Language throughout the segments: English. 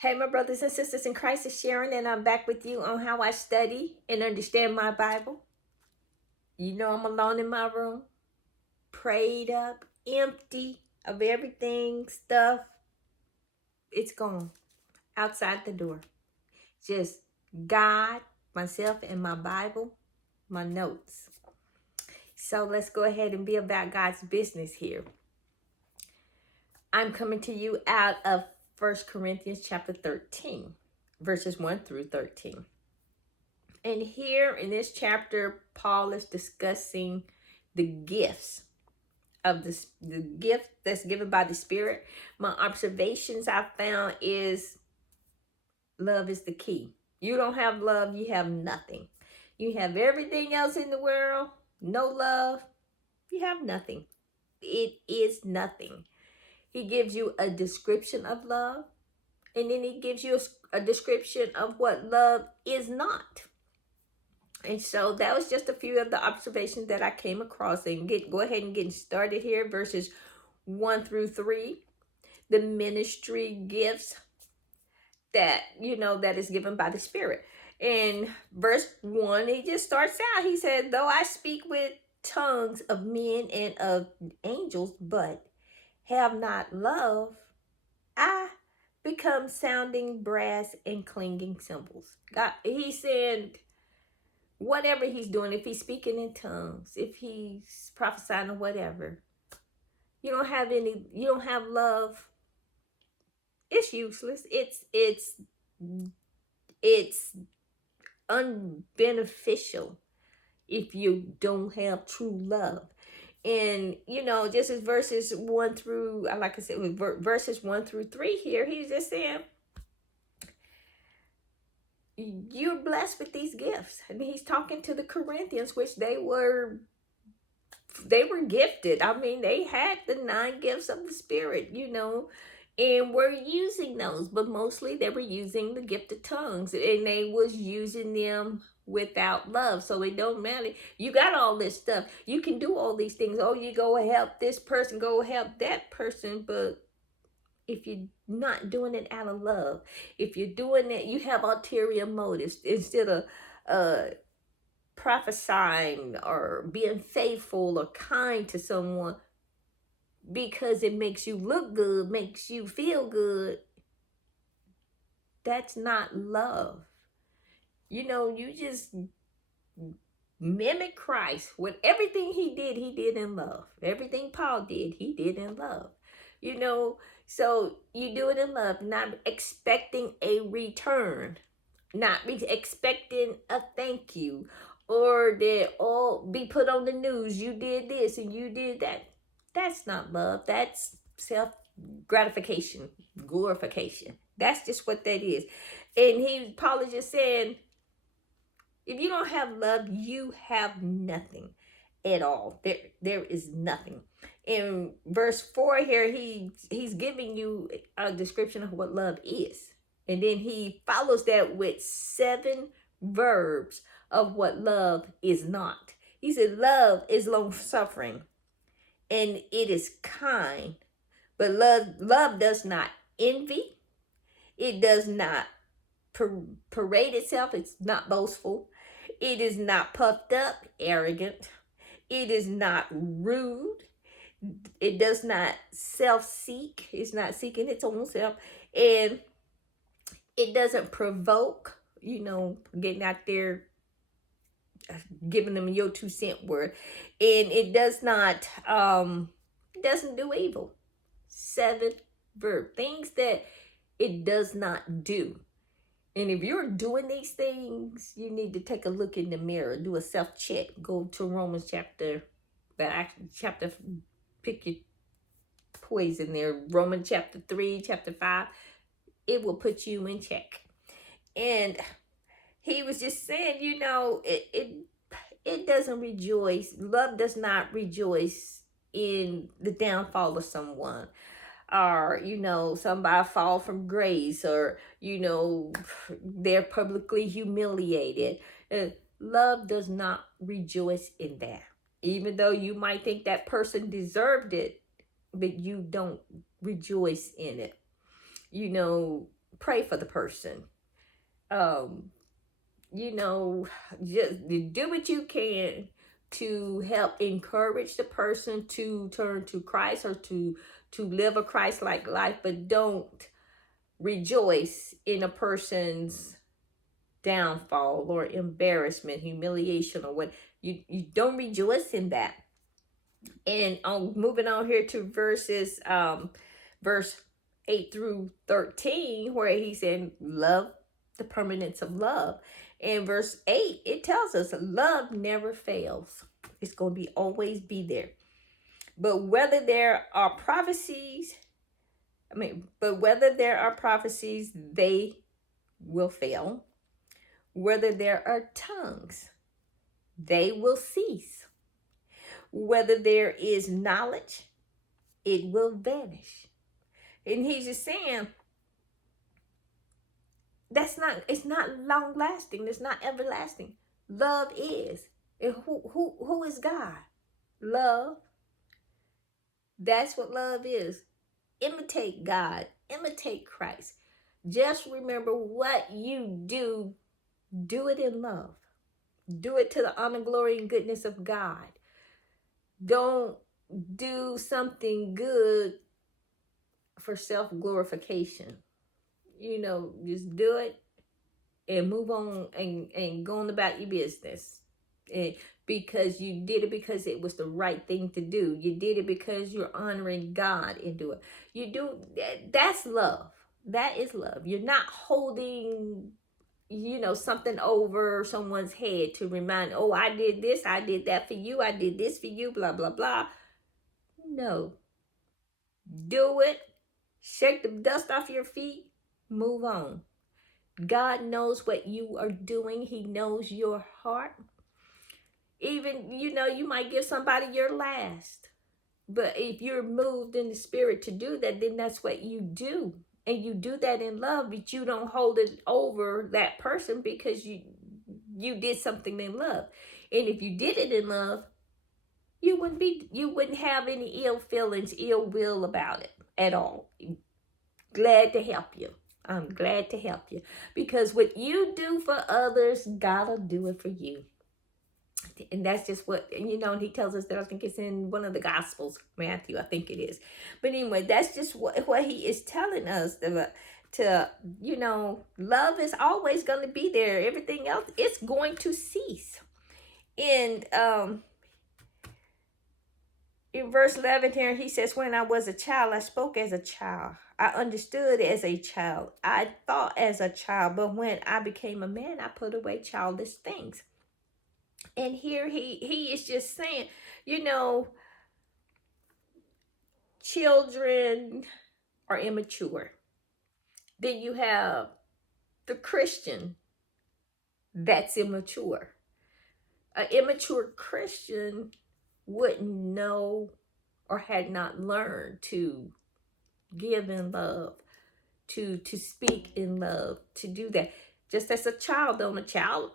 Hey, my brothers and sisters in Christ, it's Sharon, and I'm back with you on how I study and understand my Bible. You know, I'm alone in my room, prayed up, empty of everything, stuff. It's gone outside the door. Just God, myself, and my Bible, my notes. So let's go ahead and be about God's business here. I'm coming to you out of 1 Corinthians chapter 13, verses 1 through 13. And here in this chapter, Paul is discussing the gifts of the gift that's given by the Spirit. My observations I found is love is the key. You don't have love, you have nothing. You have everything else in the world, no love, you have nothing. It is nothing. He gives you a description of love, and then he gives you a description of what love is not. And so that was just a few of the observations that I came across. And go ahead and get started here. Verses 1 through 3. The ministry gifts that, that is given by the Spirit. In verse 1, he just starts out. He said, though I speak with tongues of men and of angels, but have not love, I become sounding brass and clanging cymbals. God, he said, whatever he's doing, if he's speaking in tongues, if he's prophesying or whatever, you don't have love, it's useless. It's unbeneficial if you don't have true love. And just as verses 1 through, like I said, verses 1 through 3 here, he's just saying you're blessed with these gifts. And he's talking to the Corinthians, which they were gifted. I mean, they had the 9 gifts of the Spirit, and were using those, but mostly they were using the gift of tongues, and they was using them without love. So it don't matter. You got all this stuff. You can do all these things. Oh, you go help this person, go help that person, but if you're not doing it out of love, if you're doing it, you have ulterior motives instead of prophesying or being faithful or kind to someone because it makes you look good, makes you feel good, that's not love. You just mimic Christ. With everything he did in love. Everything Paul did, he did in love. So you do it in love, not expecting a return, not expecting a thank you, or that be put on the news, you did this and you did that. That's not love. That's self gratification, glorification. That's just what that is. And Paul is just saying, if you don't have love, you have nothing at all. There is nothing. In verse 4 here, he's giving you a description of what love is. And then he follows that with 7 verbs of what love is not. He said, love is long suffering and it is kind. But love does not envy. It does not parade itself. It's not boastful. It is not puffed up, arrogant. It is not rude. It does not self-seek. It's not seeking its own self. And it doesn't provoke, getting out there, giving them your 2 cent word. And it doesn't do evil. 7 verb things that it does not do. And if you're doing these things, you need to take a look in the mirror, do a self-check. Go to Romans chapter, pick your poison there. Romans chapter 3, chapter 5. It will put you in check. And he was just saying, it doesn't rejoice. Love does not rejoice in the downfall of someone, or somebody fall from grace, or they're publicly humiliated. Love does not rejoice in that, even though you might think that person deserved it, but you don't rejoice in it. pray for the person. Um, you know, just do what you can to help encourage the person to turn to Christ or to live a Christ-like life, but don't rejoice in a person's downfall or embarrassment, humiliation, or what. You don't rejoice in that. And moving on here to verse 8 through 13, where he said love, the permanence of love. In verse 8, it tells us love never fails. It's going to be always be there. But whether there are prophecies, they will fail. Whether there are tongues, they will cease. Whether there is knowledge, it will vanish. And he's just saying it's not long lasting, it's not everlasting. Love is. And who is God? Love. That's what love is. Imitate God, imitate Christ. Just remember what you do it in love. Do it to the honor, glory, and goodness of God. Don't do something good for self-glorification. Just do it and move on and go on about your business. And because you did it because it was the right thing to do. You did it because you're honoring God and do it. That's love. That is love. You're not holding something over someone's head to remind, oh, I did this, I did that for you, I did this for you, blah, blah, blah. No. Do it. Shake the dust off your feet. Move on. God knows what you are doing. He knows your heart. Even, you might give somebody your last. But if you're moved in the spirit to do that, then that's what you do. And you do that in love, but you don't hold it over that person because you did something in love. And if you did it in love, you wouldn't have any ill feelings, ill will about it at all. Glad to help you. I'm glad to help you. Because what you do for others, God will do it for you. And that's just what, and he tells us that. I think it's in one of the Gospels, Matthew, I think it is. But anyway, that's just what he is telling us to love is always going to be there. Everything else, it's going to cease. And in verse 11 here, he says, when I was a child, I spoke as a child. I understood as a child. I thought as a child. But when I became a man, I put away childish things. And here he is just saying, children are immature. Then you have the Christian that's immature. An immature Christian wouldn't know or had not learned to give in love, to speak in love, to do that. Just as a child, don't a child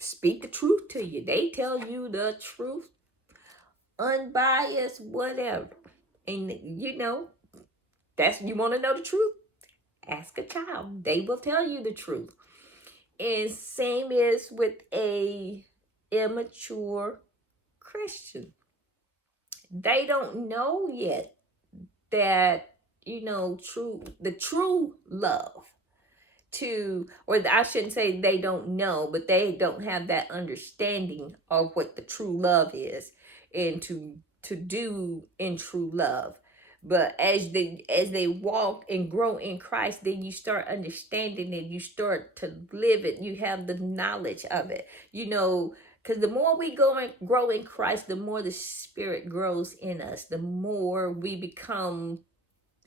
speak the truth to you. They tell you the truth, unbiased, whatever. And that's, you want to know the truth? Ask a child. They will tell you the truth. And same is with a immature Christian. They don't know yet that the true love, or I shouldn't say they don't know, but they don't have that understanding of what the true love is and to do in true love. But as they walk and grow in Christ, then you start understanding it. You start to live it. You have the knowledge of it. Because the more we grow in Christ, the more the Spirit grows in us. The more we become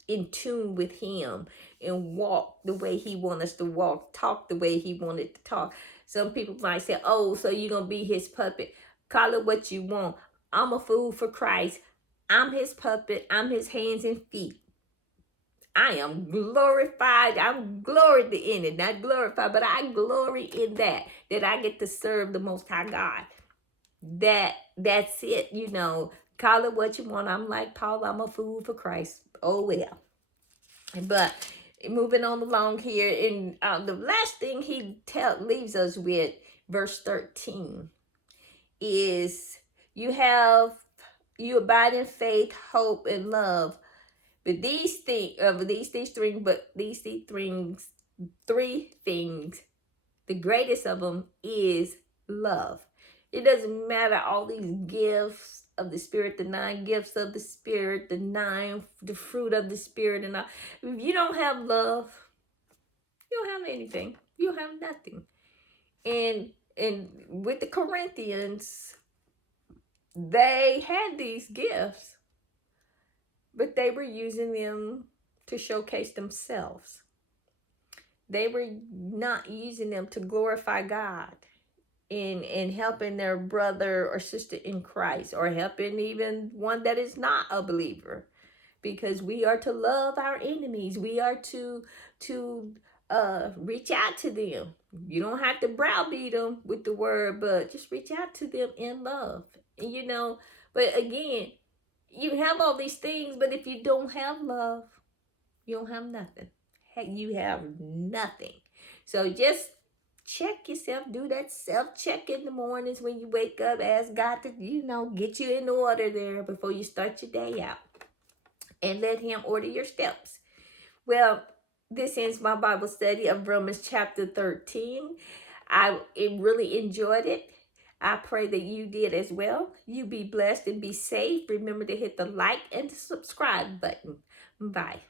in tune with him and walk the way he wants us to walk, talk the way he wanted to talk. Some people might say, oh, so you're going to be his puppet. Call it what you want. I'm a fool for Christ. I'm his puppet. I'm his hands and feet. I am glorified. I'm gloried in it. Not glorified, but I glory in that I get to serve the Most High God. That's it, Call it what you want. I'm like Paul, I'm a fool for Christ. Oh, well. But Moving on along here, and the last thing he leaves us with, verse 13, is you abide in faith, hope, and love. But three things, the greatest of them is love. It doesn't matter all these gifts of the Spirit, the 9 gifts of the Spirit, the fruit of the Spirit, and all. If you don't have love, you don't have anything. You don't have nothing. And with the Corinthians, they had these gifts, but they were using them to showcase themselves. They were not using them to glorify God in helping their brother or sister in Christ, or helping even one that is not a believer, because we are to love our enemies. We are to reach out to them. You don't have to browbeat them with the word, but just reach out to them in love. And but again, you have all these things, but if you don't have love, you don't have nothing. Heck, you have nothing. So just check yourself. Do that self-check in the mornings when you wake up. Ask God to, get you in order there before you start your day out. And let him order your steps. Well, this ends my Bible study of Romans chapter 13. I really enjoyed it. I pray that you did as well. You be blessed and be safe. Remember to hit the like and the subscribe button. Bye.